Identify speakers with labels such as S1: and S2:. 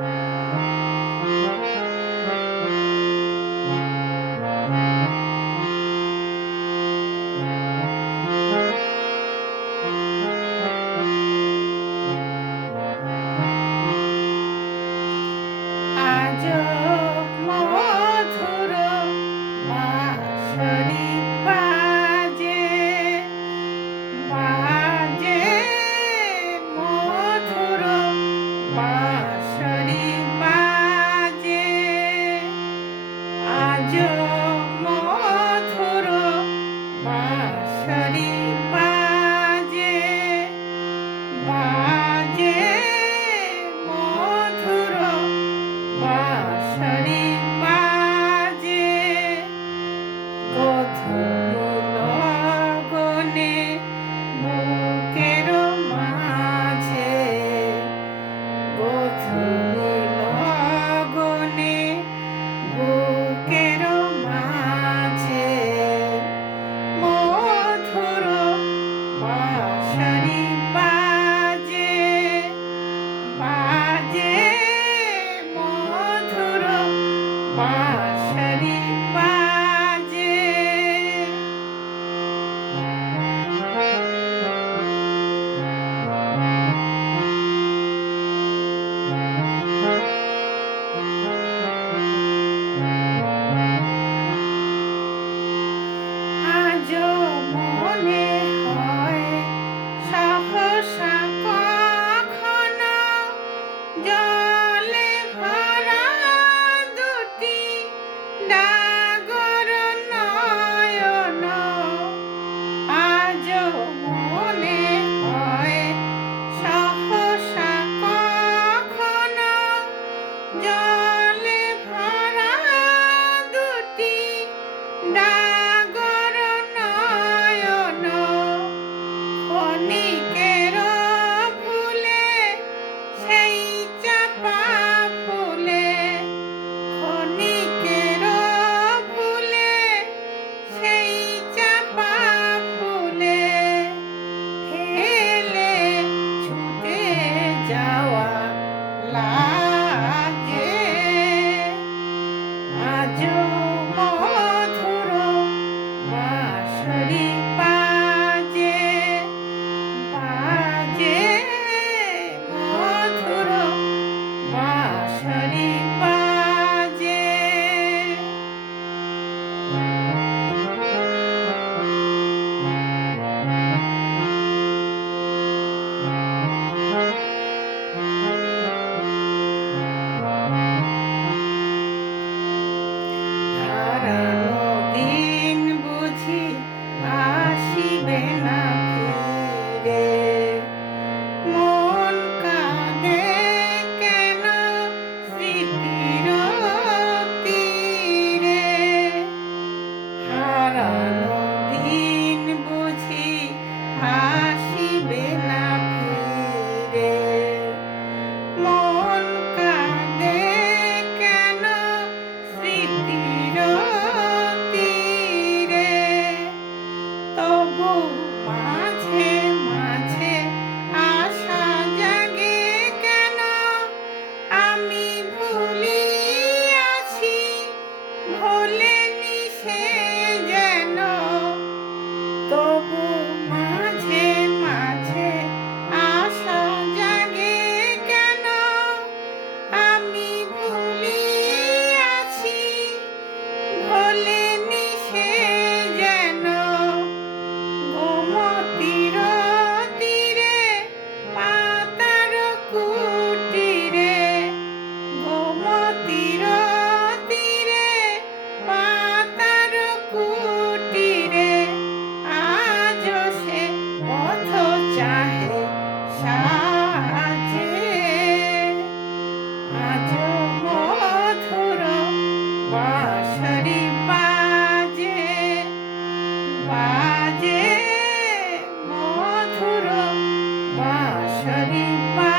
S1: Thank Amen. fashioning সবই